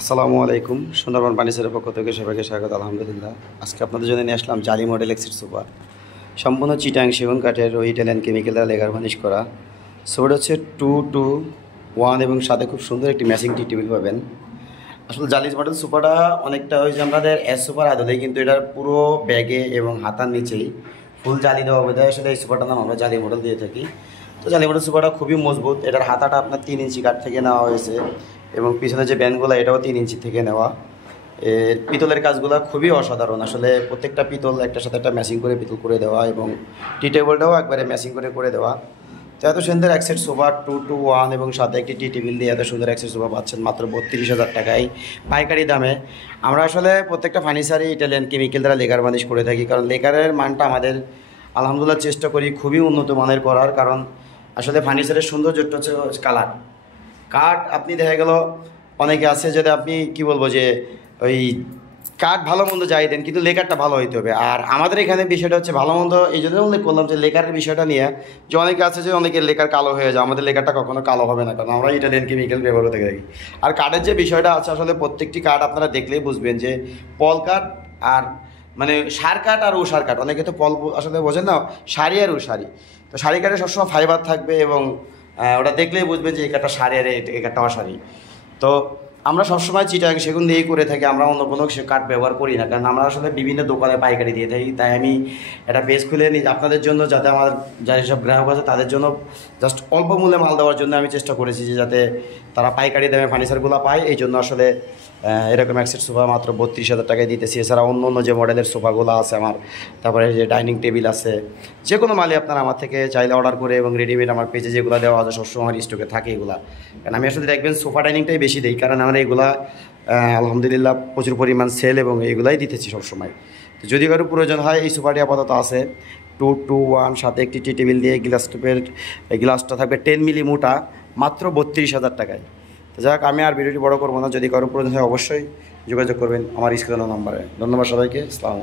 আসসালামু আলাইকুম। সুন্দরবন ফার্নিচারের পক্ষ থেকে সবাইকে স্বাগত। আলহামদুলিল্লাহ, আজকে আপনাদের জন্য নিয়ে আসলাম জালি মডেল এক্সিট সোফা। সম্পূর্ণ চিটাং সেগুন কাঠের ও ইটালিয়ান কেমিক্যাল দ্বারা লেগার ফার্নিশ করা। সোফাটা হচ্ছে 2-2-1 এবং সাথে খুব সুন্দর একটি ম্যাচিং টি টেবিল পাবেন। আসলে জালি মডেল সোফাটা অনেকটা ওই যে আমাদের এস সোফার আদলে, কিন্তু এটার পুরো ব্যাগে এবং হাতার নিচেই ফুল জালি দেওয়া হবে। আসলে এই সোফাটার নাম আমরা জালি মডেল দিয়ে থাকি। তো জালি মডেল সোফাটা খুবই মজবুত। এটার হাতাটা আপনার 3 ইঞ্চি কাঠ থেকে নেওয়া হয়েছে এবং পিছনে যে ব্যান্ডগুলো এটাও 3 ইঞ্চি থেকে নেওয়া। এর পিতলের কাজগুলো খুবই অসাধারণ। আসলে প্রত্যেকটা পিতল একটার সাথে একটা ম্যাচিং করে পিতল করে দেওয়া এবং টি টেবিলটাও একবারে ম্যাচিং করে দেওয়া। তো এত সুন্দর এক সেট সোফা 2-2-1 এবং সাথে একটি টি টেবিল দিয়ে এত সুন্দর এক সেট সোফা পাচ্ছেন মাত্র 32,000 টাকায় পাইকারি দামে। আমরা আসলে প্রত্যেকটা ফার্নিচারই ইটালিয়ান কেমিক্যাল দ্বারা লেকার বানিশ করে থাকি, কারণ লেকারের মানটা আমাদের আলহামদুলিল্লাহ চেষ্টা করি খুবই উন্নত মানের করার। কারণ আসলে ফার্নিচারের সৌন্দর্যটা হচ্ছে কালার কাঠ। আপনি দেখা গেল অনেকে আছে যেটা আপনি কি বলবো যে ওই কাঠ ভালো মন্দ যাই দেন, কিন্তু লেকারটা ভালো হইতে হবে। আর আমাদের এখানে বিষয়টা হচ্ছে ভালো মন্দ এই জন্য উল্লেখ করলাম যে লেকারের বিষয়টা নিয়ে, যে অনেকে আছে যে অনেকের লেকার কালো হয়ে যায়, আমাদের লেকারটা কখনো কালো হবে না, কারণ আমরা ইটালিয়ান কেমিক্যাল ব্যবহার করে থাকি। আর কাঠের যে বিষয়টা আছে, আসলে প্রত্যেকটি কাঠ আপনারা দেখলেই বুঝবেন যে পল কাঠ আর মানে সার কাঠ আর উষার কাঠ। অনেকে তো পল আসলে বোঝেন না, শাড়ি আর উষারি। তো শাড়ি কাঠে সবসময় ফাইবার থাকবে এবং ওটা দেখলেই বুঝবেন যে এই কাঠটা শাড়ি আর এই কাঠটা অশাড়ি। তো আমরা সবসময় চিটাং সেগুন দিয়েই করে থাকি, আমরা অন্য কোনো কাঠ ব্যবহার করি না, কারণ আমরা আসলে বিভিন্ন দোকানে পাইকারি দিয়ে থাকি। তাই আমি একটা পেজ খুলে নিই আপনাদের জন্য, যাতে আমার যারা সব গ্রাহক আছে তাদের জন্য জাস্ট অল্প মূল্যে মাল দেওয়ার জন্য আমি চেষ্টা করেছি যে যাতে তারা পাইকারি দামে ফার্নিচারগুলো পায়। এই জন্য আসলে এরকম এক সেট সোফা মাত্র 32,000 টাকায় দিতেছি। এছাড়া অন্য অন্য যে মডেলের সোফাগুলো আছে আমার, তারপরে যে ডাইনিং টেবিল আছে, যে কোনো মালই আপনারা আমার থেকে চাইলে অর্ডার করে এবং রেডিমেড আমার পেজে যেগুলো দেওয়া আছে সবসময় আমার স্টকে থাকে এগুলা। কারণ আমি আসলে দেখবেন সোফা ডাইনিংটাই বেশি দিই, কারণ আমরা এগুলা আলহামদুলিল্লাহ প্রচুর পরিমাণ সেল এবং এগুলাই দিতেছি সবসময়। তো যদি কারো প্রয়োজন হয়, এই সোফাটি আপাতত আছে 2-2-1, সাথে একটি টি টেবিল দিয়ে গ্লাসটা থাকবে 10 মিলি মোটা, মাত্র 32,000 টাকায়। তো যাক, আমি আর ভিডিওটি বড় করবো না। যদি কারো প্রয়োজন হয় অবশ্যই যোগাযোগ করবেন আমার স্ক্রিনের নাম্বারে। ধন্যবাদ সবাইকে। আসসালামু আলাইকুম।